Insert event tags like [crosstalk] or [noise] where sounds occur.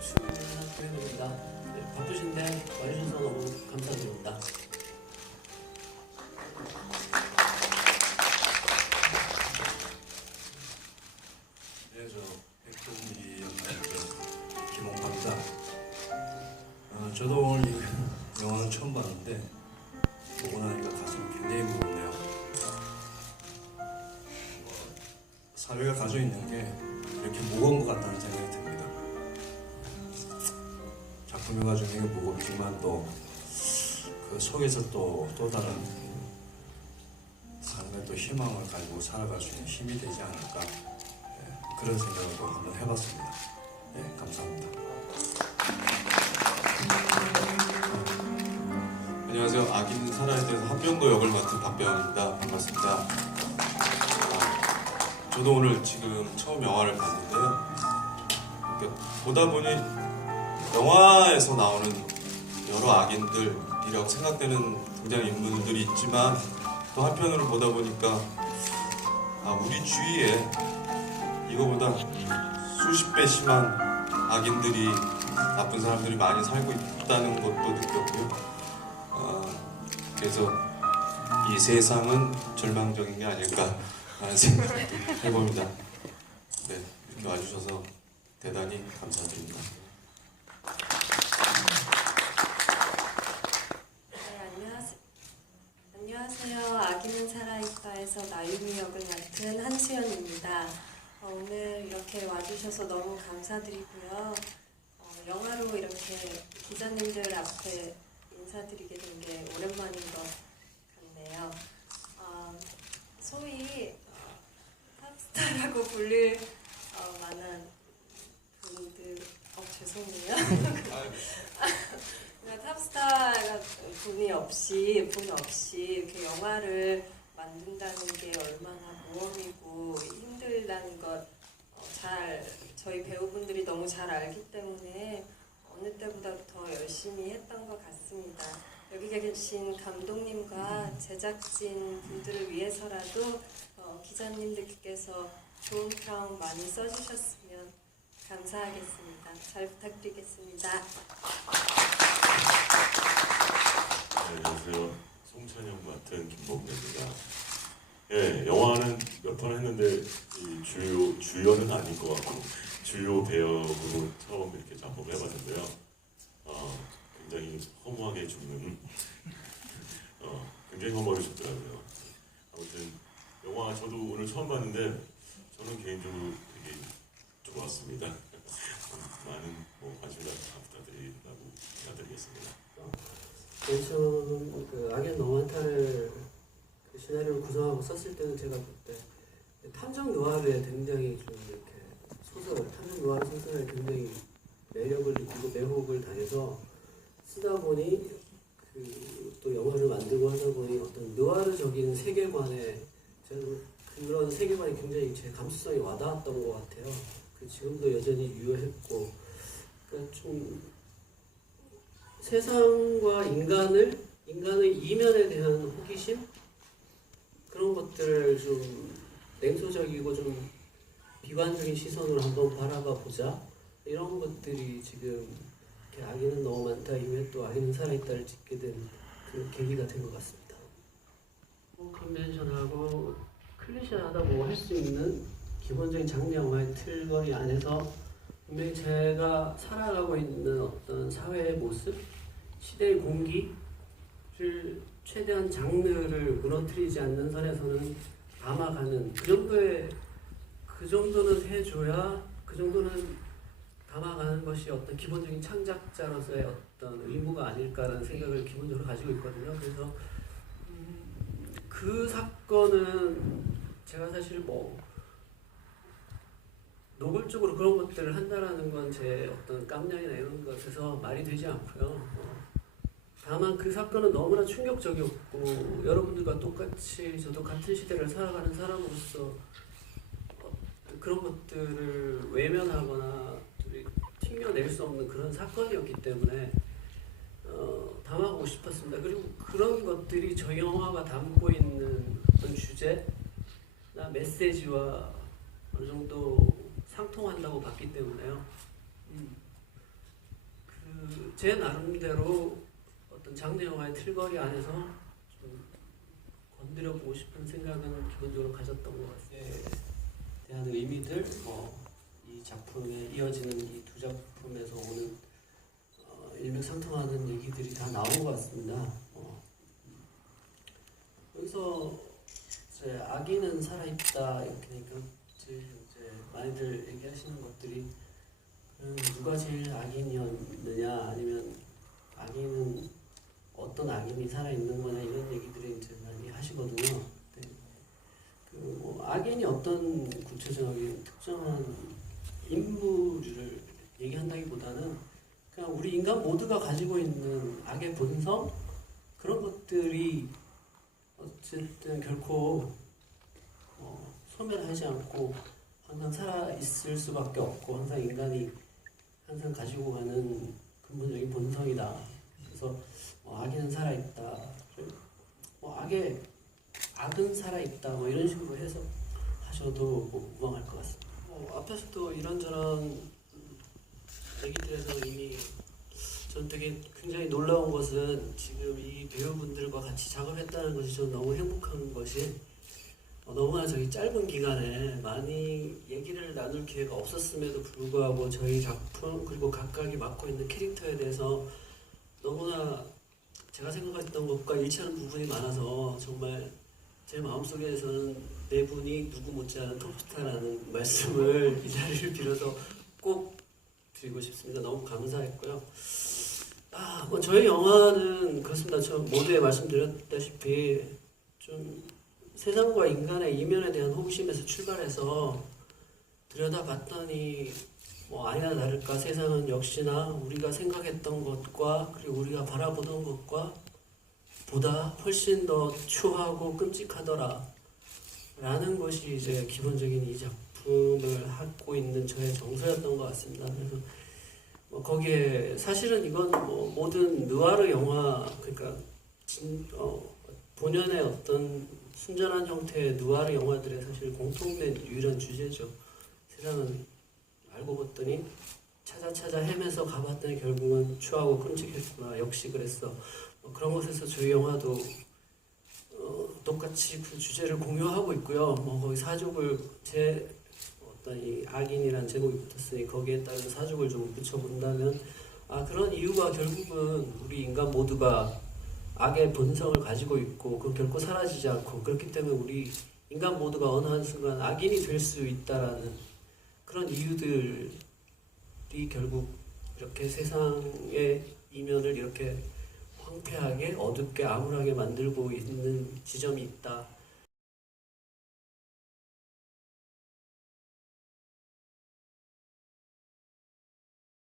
해봅니다. 네, 바쁘신데 와주셔서 너무 감사드립니다. 네, 저 백동기 연구소 김홍파입니다. 어, 저도 오늘 이 영화는 처음 봤는데 보고 나니까 가슴이 굉장히 무겁네요. 어, 사회가 가지고 있는 게 이렇게 무거운 것 같다는 생각이 듭니 가지고 있는 게 무겁지만 또 그 속에서 또, 또 다른 삶의 또 희망을 가지고 살아갈 수 있는 힘이 되지 않을까 네, 그런 생각을 또 한번 해봤습니다. 네, 감사합니다. 안녕하세요. 아기는 살아야 돼서 한병도 역을 맡은 박병입니다. 반갑습니다. 아, 저도 오늘 지금 처음 영화를 봤는데요. 그러니까 보다 보니 영화에서 나오는 여러 악인들이라고 생각되는 등장 인물들이 있지만 또 한편으로 보다 보니까 아, 우리 주위에 이거보다 수십 배 심한 악인들이 나쁜 사람들이 많이 살고 있다는 것도 느꼈고요. 어, 그래서 이 세상은 절망적인 게 아닐까 하는 생각을 해봅니다. 네, 이렇게 와주셔서 대단히 감사드립니다. 네, 안녕하세요. 아기는 살아있다에서 나유미 역을 맡은 한수연입니다. 어, 오늘 이렇게 와주셔서 너무 감사드리고요. 어, 영화로 이렇게 기자님들 앞에 인사드리게 된 게 오랜만인 것 같네요. 어, 소위 어, 탑스타라고 불릴 어, 만한 분들, 어, 죄송해요. 돈이 없이 돈 없이 이렇게 영화를 만든다는 게 얼마나 모험이고 힘들다는 것 잘 저희 배우분들이 너무 잘 알기 때문에 어느 때보다도 더 열심히 했던 것 같습니다. 여기 계신 감독님과 제작진 분들을 위해서라도 어, 기자님들께서 좋은 평 많이 써주셨으면 감사하겠습니다. 잘 부탁드리겠습니다. 네, 안녕하세요. 송찬영 맡은 김범대입니다. 예, 영화는 몇 번 했는데 이 주요 주연은 아닌 것 같고 주요 배역으로 처음 이렇게 작업을 해봤는데요. 어, 굉장히 허무하게 죽는 어, 굉장히 허무해졌더라고요. 아무튼 영화 저도 오늘 처음 봤는데 저는 개인적으로 되게 좋았습니다. 많은 뭐 관심 부탁드린다고 부탁드리겠습니다. 네, 저는 그 악연 너만타를 그 시나리오를 구성하고 썼을 때는 제가 그때 탐정 노화에 굉장히 좀 이렇게 소설, 탐정 노화 소설에 굉장히 매력을 느끼고 매혹을 당해서 쓰다 보니 그 또 영화를 만들고 하다 보니 어떤 느와르적인 세계관에 저는 그런 세계관이 굉장히 제 감수성이 와닿았던 것 같아요. 그 지금도 여전히 유효했고 그러니까 좀 세상과 인간을 인간의 이면에 대한 호기심 그런 것들을 좀 냉소적이고 좀 비관적인 시선으로 한번 바라봐 보자 이런 것들이 지금 이렇게 아기는 너무 많다 이후에 또 아기는 살아있다를 짓게 된 그 계기가 된 것 같습니다. 뭐 컨벤션하고 클리셰하다고 할 수 있는 기본적인 장르 영화의 틀거리 안에서 분명히 제가 살아가고 있는 어떤 사회의 모습, 시대의 공기를 최대한 장르를 무너뜨리지 않는 선에서는 담아가는 그 정도의 그 정도는 해줘야 그 정도는 담아가는 것이 어떤 기본적인 창작자로서의 어떤 의무가 아닐까라는 생각을 기본적으로 가지고 있거든요. 그래서 음, 그 사건은 제가 사실 뭐 노골적으로 그런 것들을 한다라는 건 제 어떤 깜냥이나 이런 것에서 말이 되지 않고요. 어, 다만 그 사건은 너무나 충격적이었고 여러분들과 똑같이 저도 같은 시대를 살아가는 사람으로서 어, 그런 것들을 외면하거나 튕겨낼 수 없는 그런 사건이었기 때문에 어, 담아보고 싶었습니다. 그리고 그런 것들이 저 영화가 담고 있는 어떤 주제나 메시지와 어느 정도 상통한다고 봤기 때문에요. 음, 그 제 나름대로 어떤 장르 영화의 틀거리 안에서 좀 건드려 보고 싶은 생각은 기본적으로 가졌던 것 같아요. 대한 의미들, 뭐 이 작품에 이어지는 이 두 작품에서 오는 어, 일맥상통하는 얘기들이 다 나온 것 같습니다. 어. 여기서 이제 아기는 살아있다 이렇게 되니까 제일 이제 많이들 얘기하시는 것들이 그럼 누가 제일 악인이었느냐 아니면 악인은 어떤 악인이 살아있는 거냐 이런 얘기들을 이제 많이 하시거든요. 그뭐 악인이 어떤 구체적인 특정한 인물을 얘기한다기보다는 그냥 우리 인간 모두가 가지고 있는 악의 본성 그런 것들이 어쨌든 결코 어, 소멸하지 않고 항상 살아 있을 수밖에 없고 항상 인간이 항상 가지고 가는 근본적인 본성이다. 그래서 뭐 악인은 살아 있다. 뭐 악의 악은 살아 있다. 뭐 이런 식으로 해석하셔도 뭐 무방할 것 같습니다. 뭐 앞에서도 이런저런 얘기들에서 이미 전 되게 굉장히 놀라운 것은 지금 이 배우분들과 같이 작업했다는 것이 저는 너무 행복한 것이 어, 너무나 저희 짧은 기간에 많이 얘기를 나눌 기회가 없었음에도 불구하고 저희 작품 그리고 각각이 맡고 있는 캐릭터에 대해서 너무나 제가 생각했던 것과 일치하는 부분이 많아서 정말 제 마음속에서는 네 분이 누구 못지않은 톱스타라는 [laughs] 말씀을 이 자리를 빌어서 꼭 드리고 싶습니다. 너무 감사했고요. 아, 뭐 저희 영화는 그렇습니다. 저 모두에 말씀드렸다시피 좀 세상과 인간의 이면에 대한 호기심에서 출발해서 들여다봤더니 뭐 아니나 다를까 세상은 역시나 우리가 생각했던 것과 그리고 우리가 바라보던 것과 보다 훨씬 더 추하고 끔찍하더라 라는 것이 이제 기본적인 이 작품을 하고 있는 저의 정서였던 것 같습니다. 그래서 뭐 거기에 사실은 이건 뭐 모든 느와르 영화 그러니까 진, 어, 본연의 어떤 순전한 형태의 느와르 영화들의 사실 공통된 유일한 주제죠. 세상은 알고 봤더니 찾아 찾아 헤매서 가봤더니 결국은 추하고 끔찍했구나. 역시 그랬어. 뭐 그런 것에서 저희 영화도 어, 똑같이 그 주제를 공유하고 있고요. 뭐 거기 사족을 제 어떤 이 악인이라는 제목이 붙었으니 거기에 따른 사족을 좀 붙여본다면 아 그런 이유가 결국은 우리 인간 모두가 악의 본성을 가지고 있고 그 결코 사라지지 않고 그렇기 때문에 우리 인간 모두가 어느 한순간 악인이 될 수 있다라는 그런 이유들이 결국 이렇게 세상의 이면을 이렇게 황폐하게 어둡게 암울하게 만들고 있는 지점이 있다.